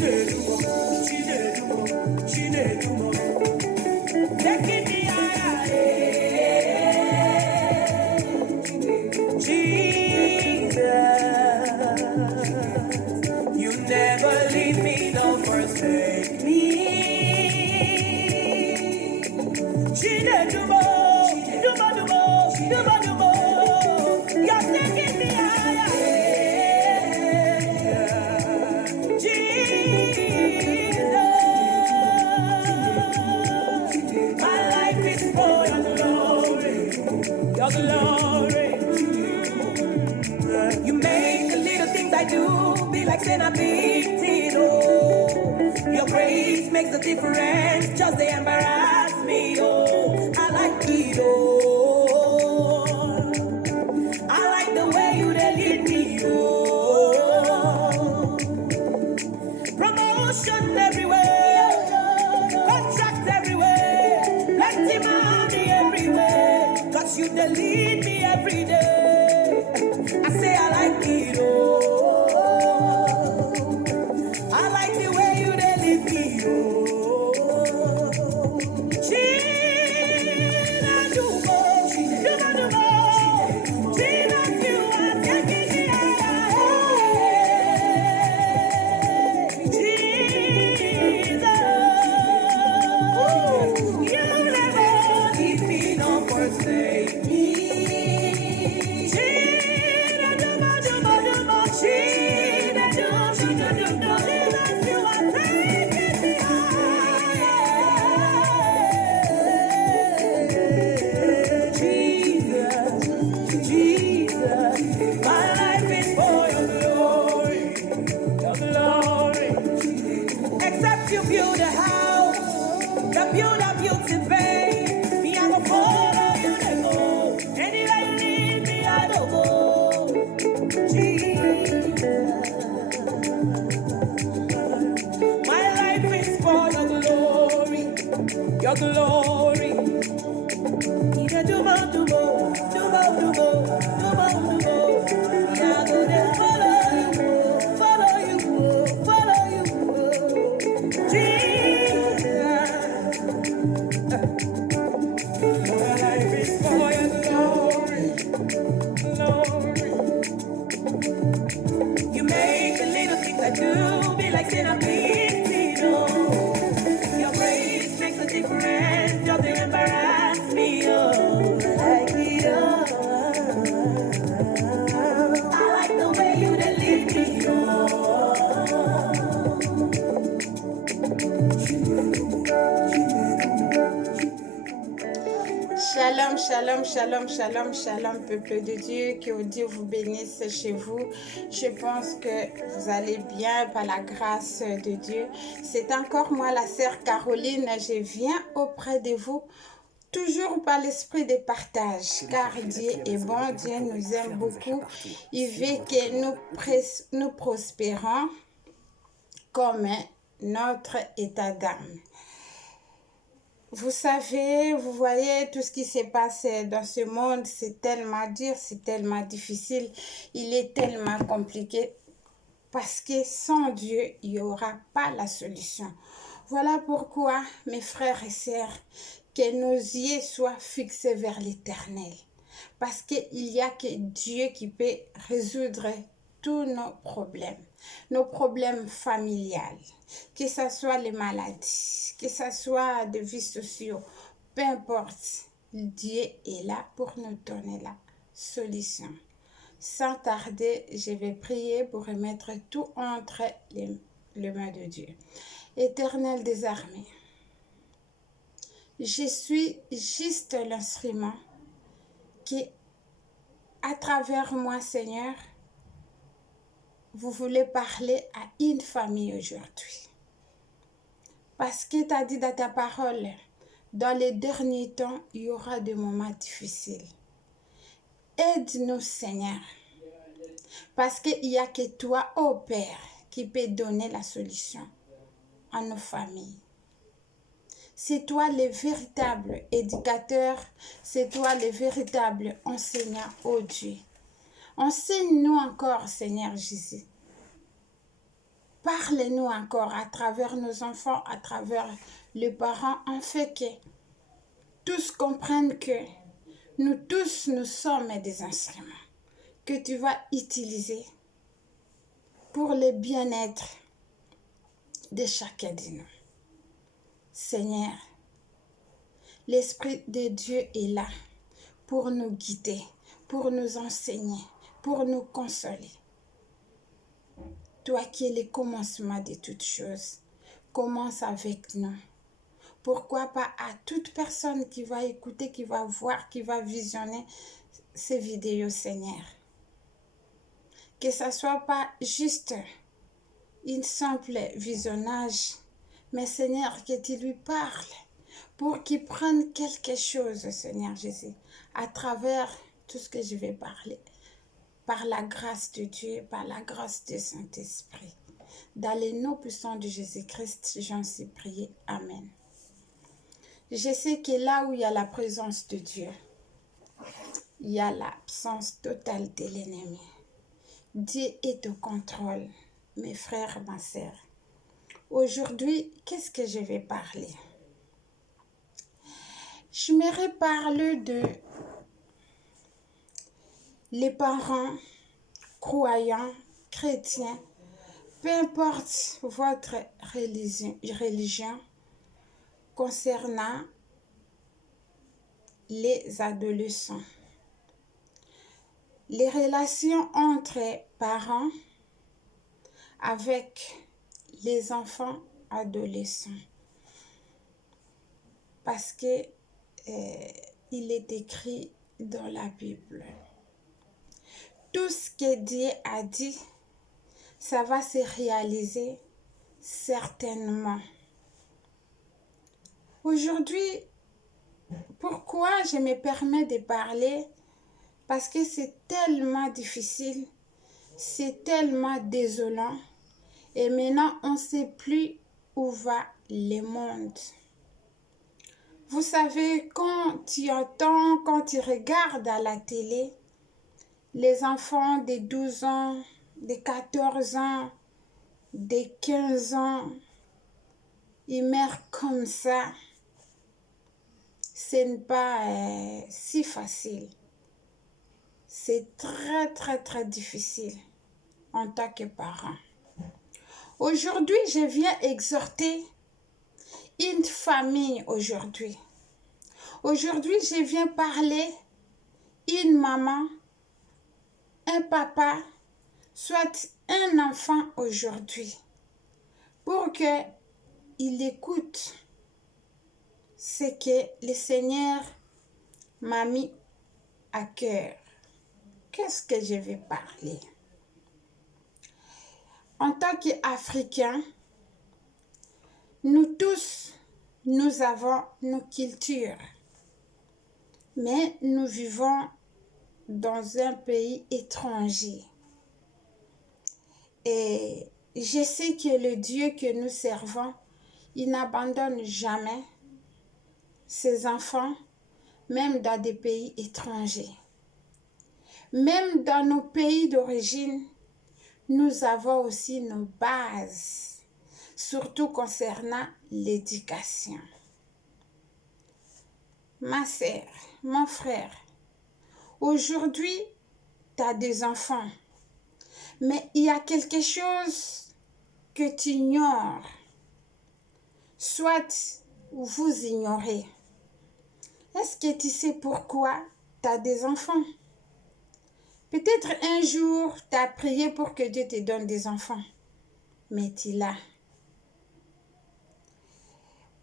You never leave me, don't forsake me. You're taking me higher. Jesus, my life is for your glory. Your glory. You make the little things I do be like centipede. Oh, your grace makes a difference. Just they embarrass me. Oh, I like it. Oh, I like the way you they lead me. Oh, promotion everywhere, contracts everywhere, plenty money everywhere. Cause you they lead me every day. I say I like it, oh. I like the way you dey lead me, oh. China Dumo, Duma Dumo, China, you are taking me higher. Jesus, you never leave me, don't forsake me. You build a house, you build a beauty bay. Me, I go follow you to go. Anywhere you lead me, I don't go. Jesus, my life is for your glory, your glory. Ida dumo dumo, dumo dumo, dumo dumo. I go there follow you, follow you. Jesus, my life is for your glory, glory. You make the little things I do be like centipede. Your grace makes a difference. Just to embarrass me. Oh, like it. I like the way you dey lead me. Oh. Shalom, shalom, shalom, shalom, shalom, peuple de Dieu, que Dieu vous bénisse chez vous. Je pense que vous allez bien par la grâce de Dieu. C'est encore moi, la sœur Caroline, je viens auprès de vous, toujours par l'esprit de partage, car Dieu est bon, Dieu nous aime beaucoup. Il veut que nous prospérons comme notre état d'âme. Vous savez, vous voyez tout ce qui se passe dans ce monde, c'est tellement dur, c'est tellement difficile, il est tellement compliqué parce que sans Dieu, il n'y aura pas la solution. Voilà pourquoi, mes frères et sœurs, que nos yeux soient fixés vers l'Éternel. Parce qu'il n'y a que Dieu qui peut résoudre tous nos problèmes familiales, que ce soit les maladies, que ce soit des vies sociaux, peu importe, Dieu est là pour nous donner la solution. Sans tarder, je vais prier pour remettre tout entre les mains de Dieu. Éternel des armées, je suis juste l'instrument qui, à travers moi, Seigneur, vous voulez parler à une famille aujourd'hui. Parce que tu as dit dans ta parole, dans les derniers temps, il y aura des moments difficiles. Aide-nous, Seigneur. Parce qu'il n'y a que toi, ô Père, qui peut donner la solution à nos familles. C'est toi le véritable éducateur, c'est toi le véritable enseignant, ô Dieu. Enseigne-nous encore, Seigneur Jésus. Enseigne-nous encore, Seigneur Jésus. Enseigne-nous encore, Seigneur Jésus. Enseigne-nous encore, Seigneur Jésus. Enseigne-nous encore, Seigneur Jésus. Enseigne-nous encore, Seigneur Jésus. Enseigne-nous encore, Seigneur Jésus. Enseigne-nous encore, Seigneur Jésus. Parle-nous encore à travers nos enfants, à travers les parents, en fait que tous comprennent que nous tous, nous sommes des instruments que tu vas utiliser pour le bien-être de chacun de nous. Seigneur, l'Esprit de Dieu est là pour nous guider, pour nous enseigner, pour nous consoler. Toi qui es le commencement de toutes choses, commence avec nous. Pourquoi pas à toute personne qui va écouter, qui va voir, qui va visionner ces vidéos, Seigneur. Que ça ne soit pas juste un simple visionnage, mais Seigneur, que tu lui parles pour qu'il prenne quelque chose, Seigneur Jésus, à travers tout ce que je vais parler. Par la grâce de Dieu, par la grâce du Saint-Esprit. Dans les noms puissants de Jésus-Christ, j'en suis prié. Amen. Je sais que là où il y a la présence de Dieu, il y a l'absence totale de l'ennemi. Dieu est au contrôle, mes frères, ma sœur. Aujourd'hui, qu'est-ce que je vais parler? Je m'aimerais parler de les parents croyants, chrétiens, peu importe votre religion concernant les adolescents. Les relations entre parents avec les enfants adolescents. Parce que il est écrit dans la Bible. Tout ce que Dieu a dit, ça va se réaliser certainement. Aujourd'hui, pourquoi je me permets de parler? Parce que c'est tellement difficile, c'est tellement désolant. Et maintenant, on ne sait plus où va le monde. Vous savez, quand tu entends, quand tu regardes à la télé, les enfants de 12 ans, de 14 ans, de 15 ans, ils meurent comme ça. Ce n'est pas si facile. C'est très, très, très difficile en tant que parent. Aujourd'hui, je viens exhorter une famille aujourd'hui. Aujourd'hui, je viens parler une maman, un papa, soit un enfant aujourd'hui, pour qu'il écoute ce que le Seigneur m'a mis à cœur. Qu'est-ce que je vais parler? En tant qu'Africains, nous tous, nous avons nos cultures, mais nous vivons dans un pays étranger. Et je sais que le Dieu que nous servons, il n'abandonne jamais ses enfants, même dans des pays étrangers. Même dans nos pays d'origine, nous avons aussi nos bases, surtout concernant l'éducation. Ma sœur, mon frère, aujourd'hui, tu as des enfants, mais il y a quelque chose que tu ignores, soit vous ignorez. Est-ce que tu sais pourquoi tu as des enfants? Peut-être un jour, tu as prié pour que Dieu te donne des enfants, mais tu l'as.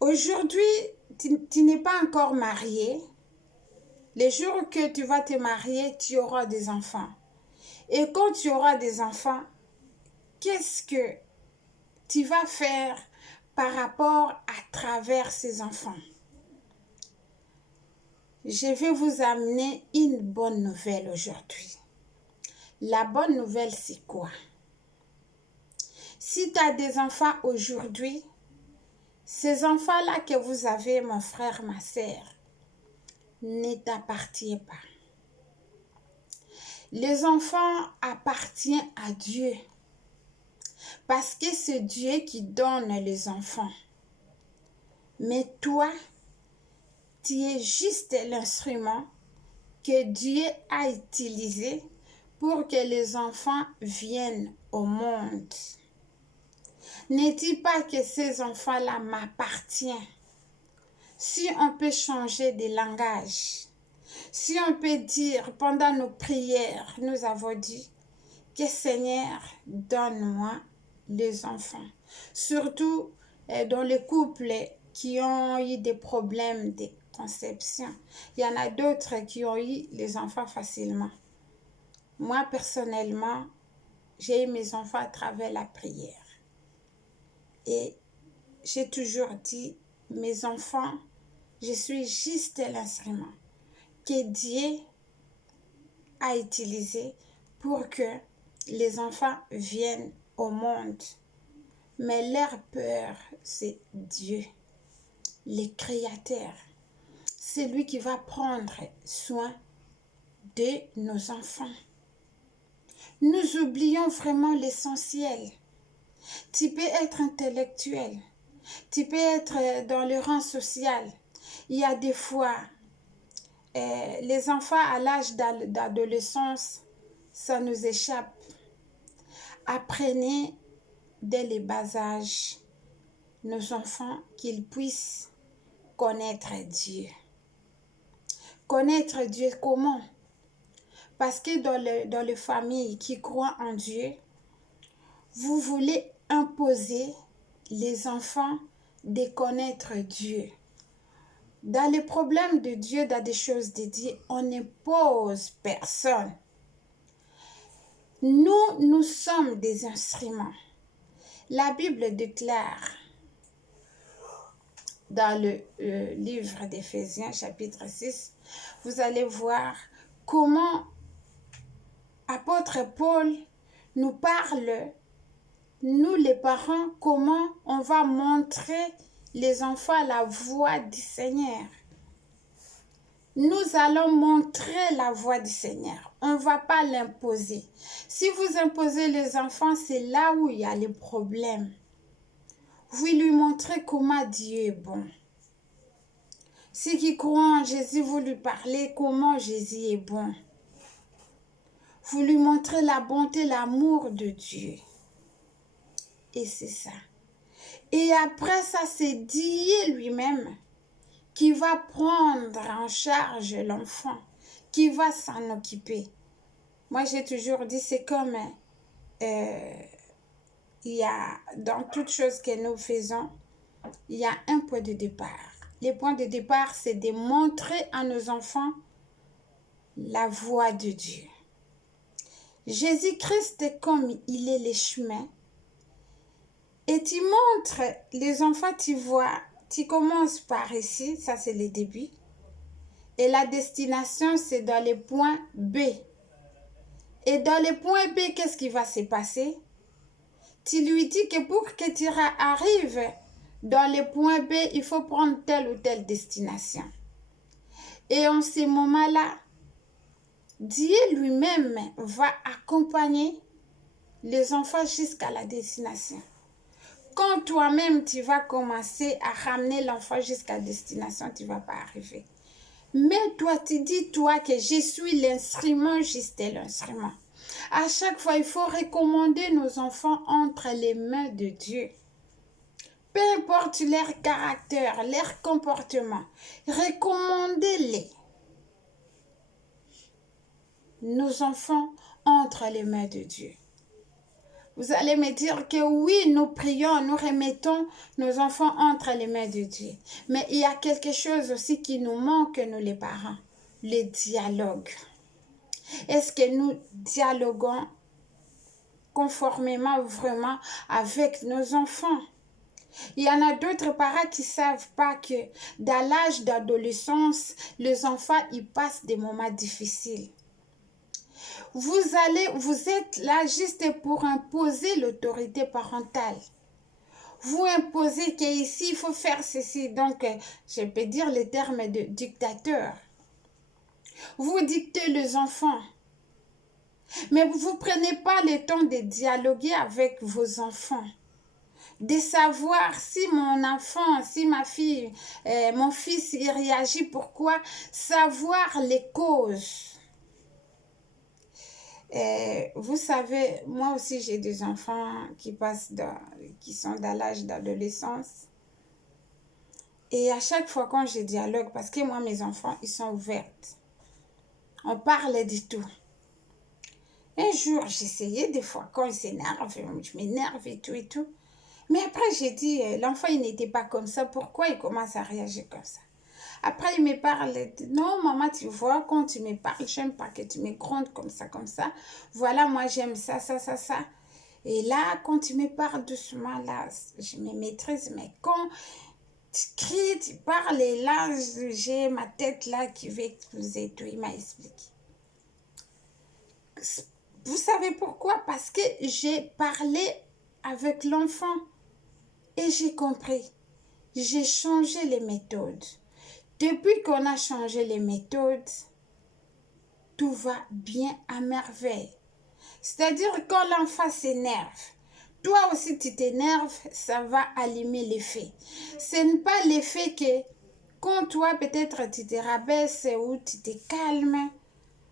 Aujourd'hui, tu n'es pas encore marié. Le jour que tu vas te marier, tu auras des enfants. Et quand tu auras des enfants, qu'est-ce que tu vas faire par rapport à travers ces enfants? Je vais vous amener une bonne nouvelle aujourd'hui. La bonne nouvelle, c'est quoi? Si tu as des enfants aujourd'hui, ces enfants-là que vous avez, mon frère, ma sœur, ne t'appartiennent pas. Les enfants appartiennent à Dieu. Parce que c'est Dieu qui donne les enfants. Mais toi, tu es juste l'instrument que Dieu a utilisé pour que les enfants viennent au monde. Ne dis pas que ces enfants-là m'appartiennent. Si on peut changer de langage, si on peut dire pendant nos prières, nous avons dit que Seigneur, donne-moi les enfants. Surtout dans les couples qui ont eu des problèmes de conception. Il y en a d'autres qui ont eu les enfants facilement. Moi, personnellement, j'ai eu mes enfants à travers la prière. Et j'ai toujours dit, mes enfants, je suis juste l'instrument que Dieu a utilisé pour que les enfants viennent au monde. Mais leur peur, c'est Dieu, le Créateur. C'est lui qui va prendre soin de nos enfants. Nous oublions vraiment l'essentiel. Tu peux être intellectuel, tu peux être dans le rang social. Il y a des fois, les enfants à l'âge d'adolescence, ça nous échappe. Apprenez dès le bas âge nos enfants qu'ils puissent connaître Dieu. Connaître Dieu comment? Parce que dans les familles qui croient en Dieu, vous voulez imposer les enfants de connaître Dieu. Dans les problèmes de Dieu, dans des choses de Dieu, on n'impose personne. Nous sommes des instruments. La Bible déclare dans le livre d'Éphésiens, chapitre 6, vous allez voir comment apôtre Paul nous parle, nous les parents, comment on va montrer les enfants la voie du Seigneur. Nous allons montrer la voie du Seigneur. On ne va pas l'imposer. Si vous imposez les enfants, c'est là où il y a les problèmes. Vous lui montrez comment Dieu est bon. Ceux qui croient en Jésus, vous lui parlez comment Jésus est bon. Vous lui montrez la bonté, l'amour de Dieu. Et c'est ça. Et après ça, c'est Dieu lui-même qui va prendre en charge l'enfant, qui va s'en occuper. Moi, j'ai toujours dit, c'est comme il y a dans toutes choses que nous faisons, il y a un point de départ. Le point de départ, c'est de montrer à nos enfants la voie de Dieu. Jésus-Christ, comme il est le chemin, et tu montres les enfants, tu vois, tu commences par ici, ça c'est le début, et la destination c'est dans le point B. Et dans le point B, qu'est-ce qui va se passer? Tu lui dis que pour que tu arrives dans le point B, il faut prendre telle ou telle destination. Et en ce moment-là, Dieu lui-même va accompagner les enfants jusqu'à la destination. Quand toi-même, tu vas commencer à ramener l'enfant jusqu'à la destination, tu ne vas pas arriver. Mais toi, tu dis, toi, que je suis l'instrument, juste l'instrument. À chaque fois, il faut recommander nos enfants entre les mains de Dieu. Peu importe leur caractère, leur comportement, recommandez-les. Nos enfants entre les mains de Dieu. Vous allez me dire que oui, nous prions, nous remettons nos enfants entre les mains de Dieu. Mais il y a quelque chose aussi qui nous manque, nous les parents, le dialogue. Est-ce que nous dialoguons conformément vraiment avec nos enfants? Il y en a d'autres parents qui ne savent pas que dans l'âge d'adolescence, les enfants, ils passent des moments difficiles. Vous êtes là juste pour imposer l'autorité parentale. Vous imposez qu'ici, il faut faire ceci. Donc, je peux dire les termes de dictateur. Vous dictez les enfants. Mais vous ne prenez pas le temps de dialoguer avec vos enfants, de savoir si mon enfant, si ma fille, mon fils, il réagit, pourquoi, savoir les causes. Vous savez, moi aussi j'ai des enfants qui sont dans l'âge d'adolescence. Et à chaque fois quand je dialogue, parce que moi mes enfants, ils sont ouverts. On parle du tout. Un jour, j'essayais des fois, quand il s'énerve, je m'énerve et tout et tout. Mais après, j'ai dit, l'enfant, il n'était pas comme ça. Pourquoi il commence à réagir comme ça? Après, il me parle. Non, maman, tu vois, quand tu me parles, j'aime pas que tu me grondes comme ça, comme ça. Voilà, moi, j'aime ça, ça, ça, ça. Et là, quand tu me parles doucement, là, je me maîtrise. Mais quand tu cries, tu parles, et là, j'ai ma tête là qui va exploser. Tout, il m'a expliqué. Vous savez pourquoi? Parce que j'ai parlé avec l'enfant et j'ai compris. J'ai changé les méthodes. Depuis qu'on a changé les méthodes, tout va bien à merveille. C'est-à-dire quand l'enfant s'énerve, toi aussi tu t'énerves, ça va allumer l'effet. Ce n'est pas l'effet que quand toi peut-être tu te rabaisses ou tu te calmes,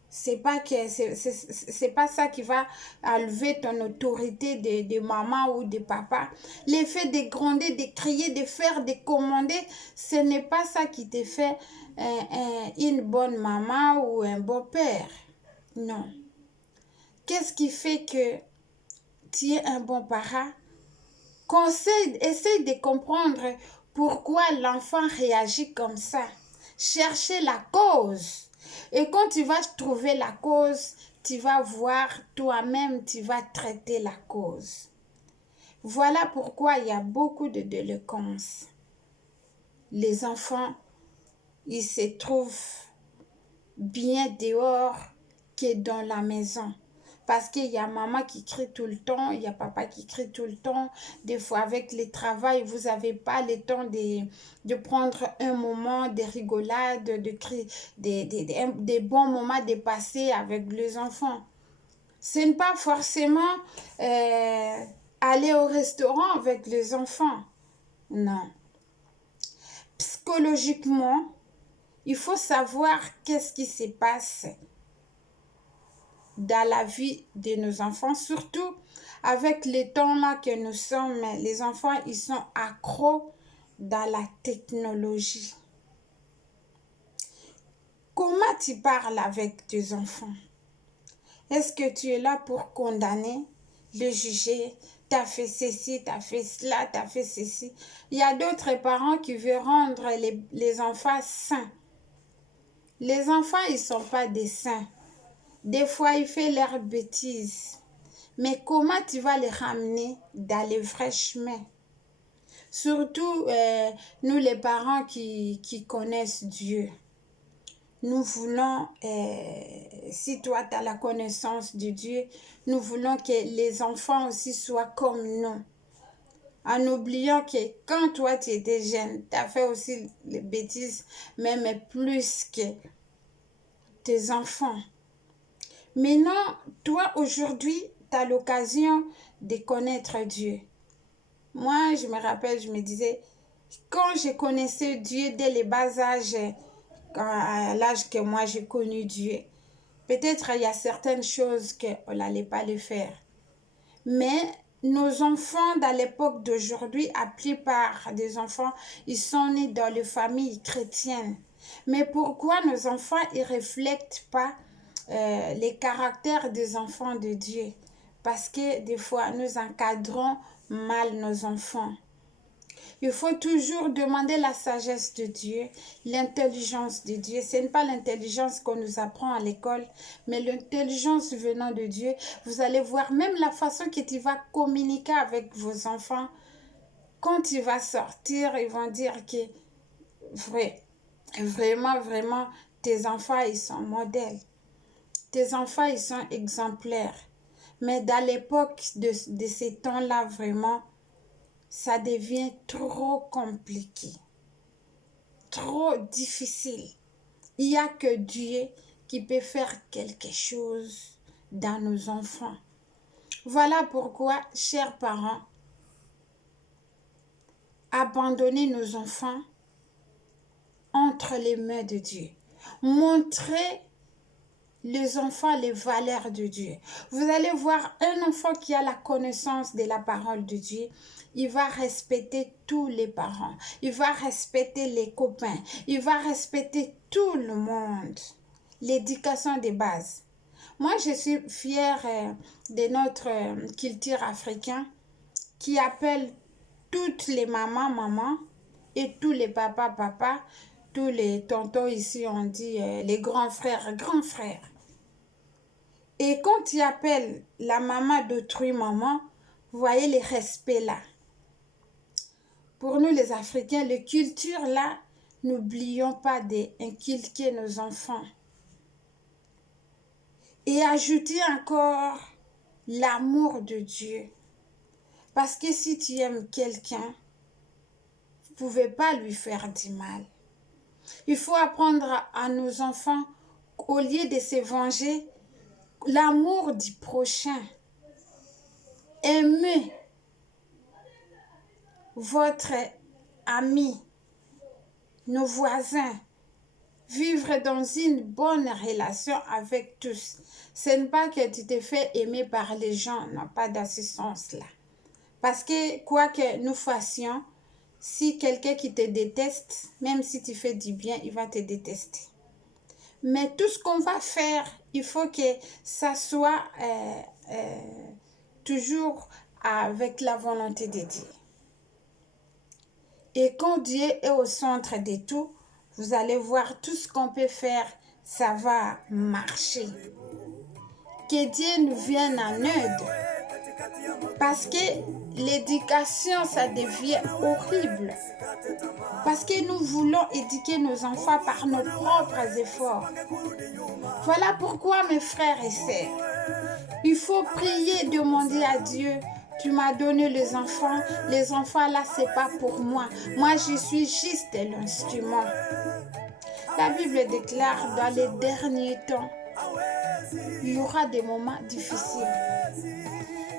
c'est pas ça qui va enlever ton autorité de maman ou de papa. L'effet de gronder, de crier, de faire, de commander, ce n'est pas ça qui te fait une bonne maman ou un bon père. Non. Qu'est-ce qui fait que tu es un bon parent? Essaye de comprendre pourquoi l'enfant réagit comme ça. Chercher la cause. Et quand tu vas trouver la cause, tu vas voir toi-même, tu vas traiter la cause. Voilà pourquoi il y a beaucoup de délinquance. Les enfants, ils se trouvent bien dehors que dans la maison. Parce qu'il y a maman qui crie tout le temps, il y a papa qui crie tout le temps. Des fois, avec le travail, vous n'avez pas le temps de prendre un moment de rigolade, des bons moments de passer avec les enfants. Ce n'est pas forcément aller au restaurant avec les enfants. Non. Psychologiquement, il faut savoir qu'est-ce qui se passe dans la vie de nos enfants, surtout avec les temps là que nous sommes. Les enfants, ils sont accros dans la technologie. Comment tu parles avec tes enfants? Est-ce que tu es là pour condamner, le juger? T'as fait ceci, t'as fait cela, t'as fait ceci. Il y a d'autres parents qui veulent rendre les enfants sains. Les enfants, ils ne sont pas des saints. Des fois, ils font leurs bêtises. Mais comment tu vas les ramener dans le vrai chemin? Surtout, nous les parents qui connaissent Dieu. Nous voulons, si toi tu as la connaissance de Dieu, nous voulons que les enfants aussi soient comme nous. En oubliant que quand toi tu étais jeune, tu as fait aussi les bêtises, même plus que tes enfants. Maintenant, toi, aujourd'hui, tu as l'occasion de connaître Dieu. Moi, je me rappelle, je me disais, quand je connaissais Dieu dès les bas âges, à l'âge que moi j'ai connu Dieu, peut-être il y a certaines choses qu'on n'allait pas les faire. Mais nos enfants, dans l'époque d'aujourd'hui, la plupart des enfants, ils sont nés dans les familles chrétiennes. Mais pourquoi nos enfants ne reflètent pas les caractères des enfants de Dieu? Parce que des fois, nous encadrons mal nos enfants. Il faut toujours demander la sagesse de Dieu, l'intelligence de Dieu. Ce n'est pas l'intelligence qu'on nous apprend à l'école, mais l'intelligence venant de Dieu. Vous allez voir même la façon que tu vas communiquer avec vos enfants. Quand tu vas sortir, ils vont dire que vraiment, tes enfants, ils sont modèles. Tes enfants, ils sont exemplaires. Mais dans l'époque de ces temps-là, vraiment, ça devient trop compliqué, trop difficile. Il n'y a que Dieu qui peut faire quelque chose dans nos enfants. Voilà pourquoi, chers parents, abandonnez nos enfants entre les mains de Dieu. Montrez les enfants les valeurs de Dieu. Vous allez voir un enfant qui a la connaissance de la parole de Dieu. Il va respecter tous les parents. Il va respecter les copains. Il va respecter tout le monde. L'éducation de base. Moi, je suis fière de notre culture africaine qui appelle toutes les mamans, maman, et tous les papas, papa, tous les tontons ici, on dit les grands frères, grands frères. Et quand il appelle la maman d'autrui maman, vous voyez les respects là. Pour nous les Africains, les cultures là, n'oublions pas d'inculquer nos enfants. Et ajouter encore l'amour de Dieu. Parce que si tu aimes quelqu'un, vous ne pouvez pas lui faire du mal. Il faut apprendre à nos enfants, au lieu de se venger, l'amour du prochain. Aimez votre ami, nos voisins. Vivre dans une bonne relation avec tous. Ce n'est pas que tu te fais aimer par les gens, non, pas dans ce sens-là. Parce que quoi que nous fassions, si quelqu'un qui te déteste, même si tu fais du bien, il va te détester. Mais tout ce qu'on va faire, il faut que ça soit toujours avec la volonté de Dieu. Et quand Dieu est au centre de tout, vous allez voir tout ce qu'on peut faire, ça va marcher. Que Dieu nous vienne en aide. Parce que l'éducation, ça devient horrible. Parce que nous voulons éduquer nos enfants par nos propres efforts. Voilà pourquoi, mes frères et sœurs, il faut prier, demander à Dieu. Tu m'as donné les enfants là, c'est pas pour moi. Moi, je suis juste l'instrument. La Bible déclare dans les derniers temps, il y aura des moments difficiles.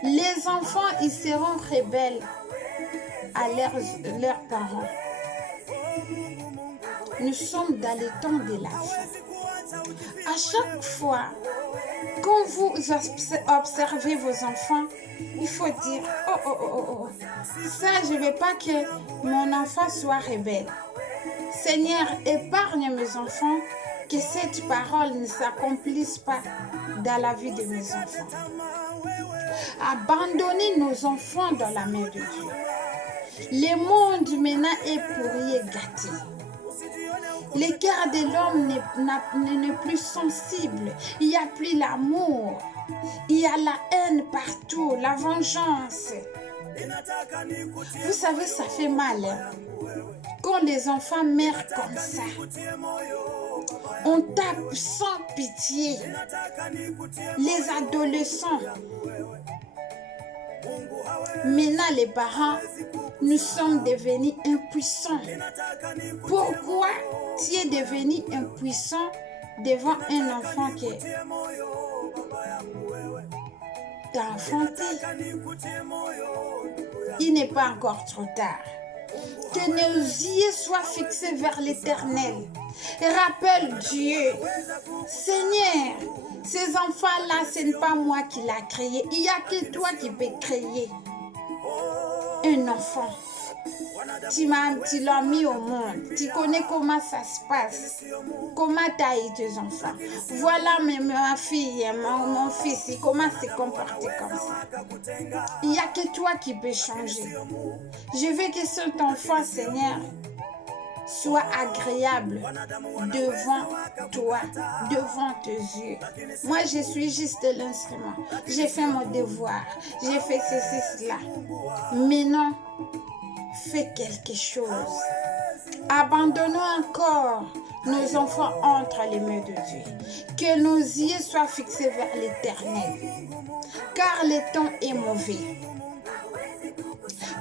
Les enfants, ils seront rebelles à leurs parents. Nous sommes dans les temps de la fin. À chaque fois, quand vous observez vos enfants, il faut dire, oh, ça, je ne veux pas que mon enfant soit rebelle. Seigneur, épargne mes enfants, que cette parole ne s'accomplisse pas dans la vie de mes enfants. Abandonnez nos enfants dans la main de Dieu. Le monde maintenant est pourri et gâté. Le cœur de l'homme n'est plus sensible. Il n'y a plus l'amour. Il y a la haine partout, la vengeance. Vous savez, ça fait mal. Hein? Quand les enfants meurent comme ça, on tape sans pitié. Les adolescents. Maintenant, les parents, nous sommes devenus impuissants. Pourquoi tu es devenu impuissant devant un enfant qui t'a enfanté? Il n'est pas encore trop tard. Que nos yeux soient fixés vers l'Éternel. Rappelle Dieu. Seigneur, ces enfants-là, ce n'est pas moi qui l'ai créé. Il n'y a que toi qui peux créer un enfant. Tu l'as mis au monde. Tu connais comment ça se passe. Comment tu as eu tes enfants. Voilà ma fille, mon fils, comment se comporter comme ça. Il n'y a que toi qui peux changer. Je veux que cet enfant, Seigneur, soit agréable devant toi, devant tes yeux. Moi, je suis juste l'instrument. J'ai fait mon devoir. J'ai fait ceci, cela. Mais non, fais quelque chose. Abandonnons encore nos enfants entre les mains de Dieu. Que nos yeux soient fixés vers l'Éternel. Car le temps est mauvais.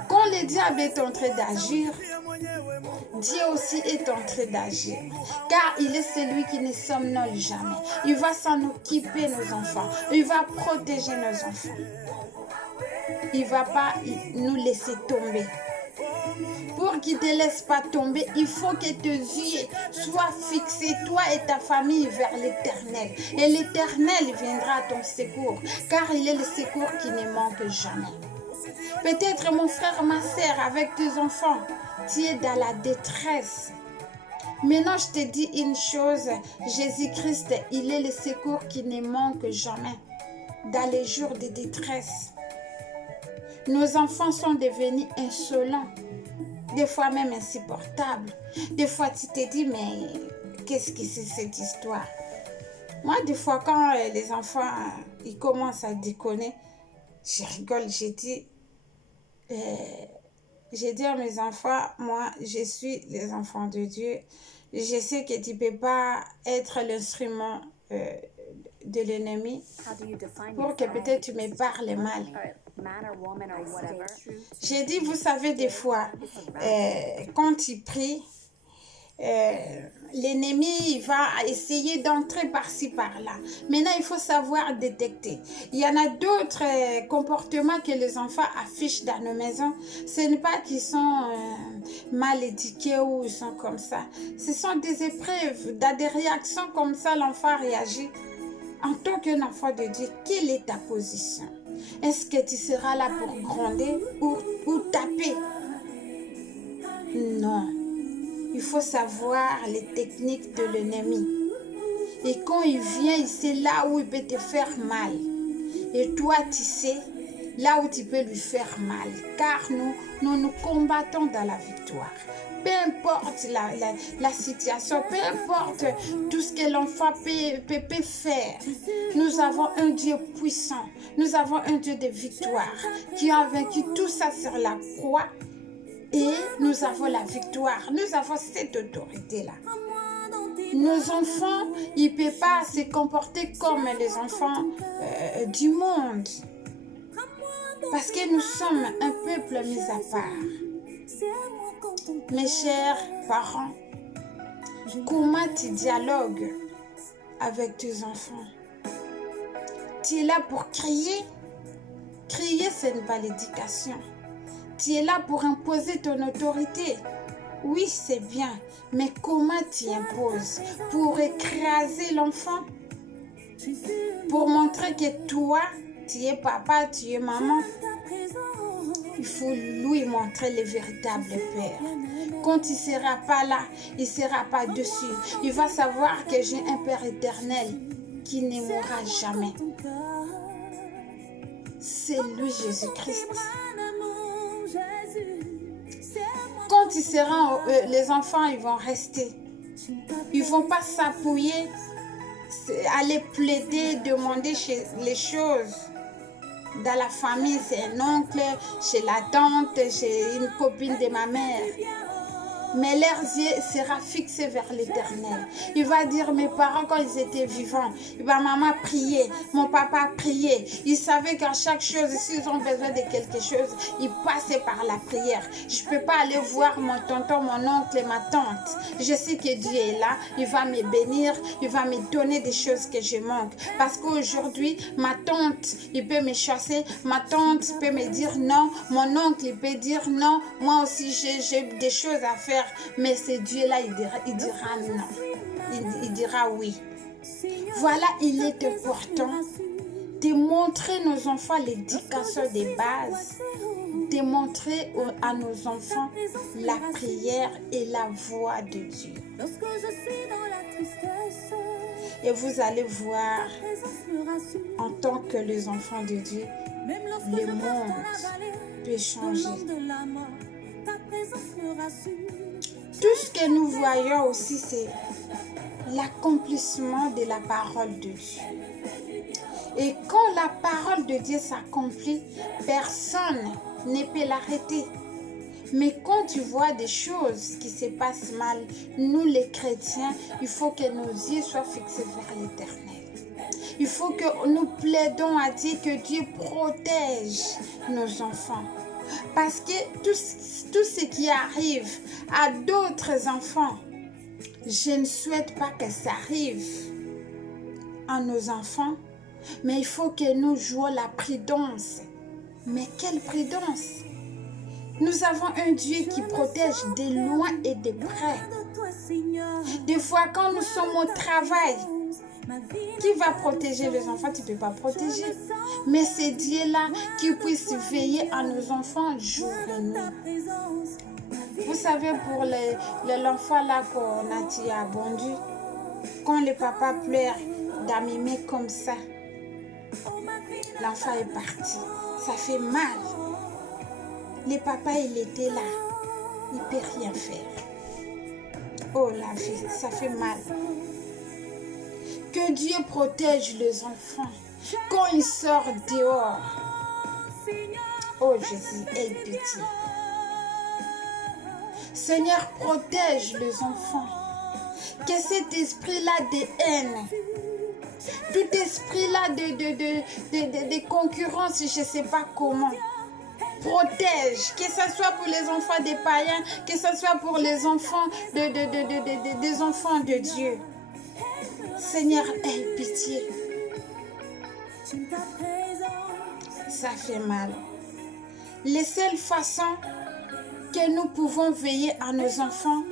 Quand le diable est en train d'agir, Dieu aussi est en train d'agir, car il est celui qui ne somnole jamais. Il va s'en occuper, nos enfants. Il va protéger nos enfants. Il ne va pas nous laisser tomber. Pour qu'il ne te laisse pas tomber, il faut que tes yeux soient fixés, toi et ta famille, vers l'Éternel. Et l'Éternel viendra à ton secours, car il est le secours qui ne manque jamais. Peut-être mon frère, ma soeur, avec tes enfants, tu es dans la détresse. Maintenant, je te dis une chose, Jésus-Christ, il est le secours qui ne manque jamais dans les jours de détresse. Nos enfants sont devenus insolents, des fois même insupportables. Des fois, tu te dis, mais qu'est-ce que c'est cette histoire? Moi, des fois, quand les enfants ils commencent à déconner, je rigole, j'ai dit à mes enfants, moi, je suis les enfants de Dieu. Je sais que tu ne peux pas être l'instrument de l'ennemi pour que peut-être tu me parles mal. J'ai dit, vous savez, des fois, quand il prie, l'ennemi va essayer d'entrer par-ci, par-là. Maintenant, il faut savoir détecter. Il y en a d'autres comportements que les enfants affichent dans nos maisons. Ce n'est pas qu'ils sont mal éduqués ou ils sont comme ça. Ce sont des épreuves, dans des réactions comme ça, l'enfant réagit. En tant qu'enfant de Dieu, quelle est ta position? Est-ce que tu seras là pour gronder ou taper? Non. Il faut savoir les techniques de l'ennemi. Et quand il vient, c'est là où il peut te faire mal. Et toi, tu sais, là où tu peux lui faire mal. Car nous combattons dans la victoire. Peu importe la situation, peu importe tout ce que l'enfant peut faire. Nous avons un Dieu puissant. Nous avons un Dieu de victoire qui a vaincu tout ça sur la croix. Et nous avons la victoire. Nous avons cette autorité-là. Nos enfants, ils ne peuvent pas se comporter comme les enfants du monde. Parce que nous sommes un peuple mis à part. Mes chers parents, comment tu dialogues avec tes enfants? Tu es là pour crier? Crier, ce n'est pas l'éducation. Tu es là pour imposer ton autorité. Oui, c'est bien, mais comment tu imposes? Pour écraser l'enfant? Pour montrer que toi, tu es papa, tu es maman? Il faut lui montrer le véritable Père. Quand il ne sera pas là, il ne sera pas dessus. Il va savoir que j'ai un Père éternel qui ne mourra jamais. C'est lui, Jésus-Christ. Quand il sera, les enfants, ils vont rester. Ils ne vont pas s'appuyer, aller plaider, demander les choses. Dans la famille, c'est un oncle, chez la tante, chez une copine de ma mère. Mais leurs yeux sera fixé vers l'Éternel. Il va dire, mes parents, quand ils étaient vivants, maman priait, mon papa priait. Ils savaient qu'à chaque chose, s'ils ont besoin de quelque chose, ils passaient par la prière. Je ne peux pas aller voir mon tonton, mon oncle et ma tante. Je sais que Dieu est là, il va me bénir, il va me donner des choses que je manque. Parce qu'aujourd'hui, ma tante, il peut me chasser, ma tante peut me dire non, mon oncle, il peut dire non, moi aussi j'ai des choses à faire. Mais ce Dieu-là, il dira non. Il dira oui. Voilà, il est important de montrer à nos enfants l'éducation des bases, de montrer à nos enfants la prière et la voix de Dieu. Et vous allez voir, en tant que les enfants de Dieu, le monde peut changer. Tout ce que nous voyons aussi, c'est l'accomplissement de la parole de Dieu. Et quand la parole de Dieu s'accomplit, personne ne peut l'arrêter. Mais quand tu vois des choses qui se passent mal, nous les chrétiens, il faut que nos yeux soient fixés vers l'Éternel. Il faut que nous plaidons à Dieu, que Dieu protège nos enfants. Parce que tout ce qui arrive à d'autres enfants, je ne souhaite pas que ça arrive à nos enfants, mais il faut que nous jouions la prudence. Mais quelle prudence! Nous avons un Dieu qui protège de loin et de près. Des fois, quand nous sommes au travail, qui va protéger les enfants? Tu ne peux pas protéger. Mais c'est Dieu-là qui puisse veiller à nos enfants jour et nuit. Vous savez, pour l'enfant là qu'on a tué à Bondu, quand le papa pleure d'amimer comme ça, l'enfant est parti. Ça fait mal. Le papa, il était là. Il ne peut rien faire. Oh la vie, ça fait mal. Que Dieu protège les enfants quand ils sortent dehors. Oh Jésus, aie pitié. Seigneur, protège les enfants. Que cet esprit-là de haine, tout esprit-là de concurrence, je ne sais pas comment, protège, que ce soit pour les enfants des païens, que ce soit pour les enfants des enfants de Dieu. Seigneur, aie pitié. Ça fait mal. Les seules façons que nous pouvons veiller à nos enfants,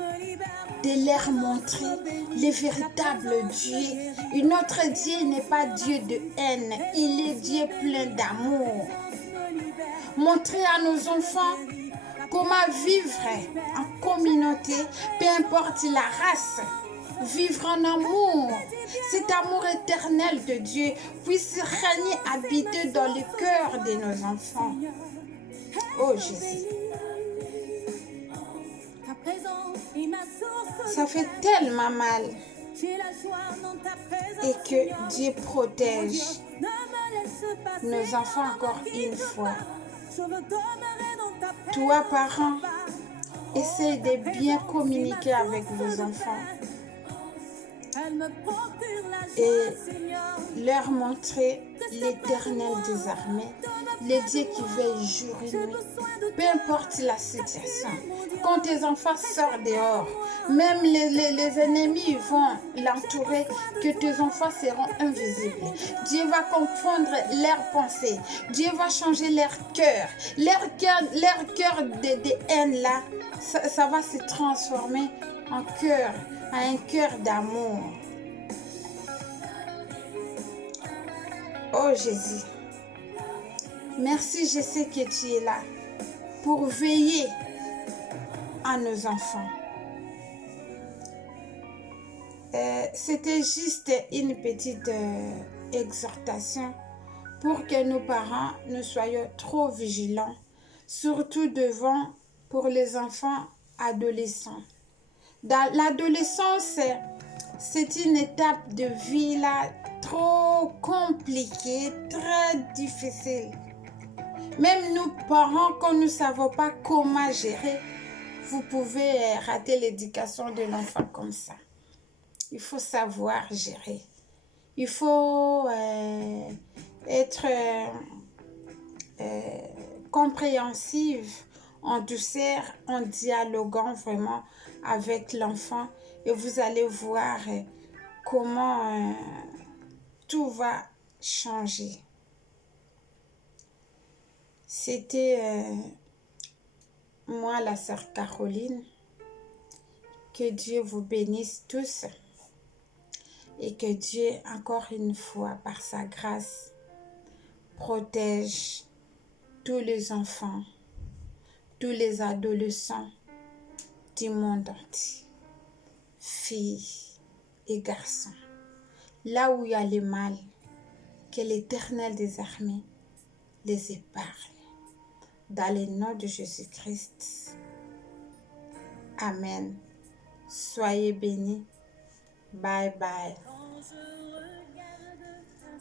de leur montrer le véritable Dieu. Et notre Dieu n'est pas Dieu de haine, il est Dieu plein d'amour. Montrer à nos enfants comment vivre en communauté, peu importe la race. Vivre en amour, cet amour éternel de Dieu puisse régner, habiter dans le cœur de nos enfants. Oh Jésus. Ça fait tellement mal. Et que Dieu protège nos enfants encore une fois. Toi, parents, essaye de bien communiquer avec vos enfants et leur montrer l'Éternel des armées, le Dieu qui veille jour et nuit, peu importe la situation. Quand tes enfants sortent dehors, même les ennemis vont l'entourer, que tes enfants seront invisibles. Dieu va confondre leurs pensées, Dieu va changer leur cœur. Leur cœur de haine là, ça va se transformer en cœur, à un cœur d'amour. Oh Jésus, merci, je sais que tu es là pour veiller à nos enfants. C'était juste une petite exhortation pour que nos parents ne soyons trop vigilants, surtout pour les enfants adolescents. Dans l'adolescence, c'est une étape de vie là trop compliquée, très difficile. Même nous parents, quand nous ne savons pas comment gérer, vous pouvez rater l'éducation de l'enfant comme ça. Il faut savoir gérer. Il faut être compréhensive, en douceur, en dialoguant vraiment avec l'enfant. Et vous allez voir comment tout va changer. C'était moi, la sœur Caroline. Que Dieu vous bénisse tous. Et que Dieu, encore une fois, par sa grâce, protège tous les enfants, tous les adolescents du monde entier, filles et garçons. Là où il y a le mal, que l'Éternel des armées les épargne. Dans le nom de Jésus-Christ. Amen. Soyez bénis. Bye bye.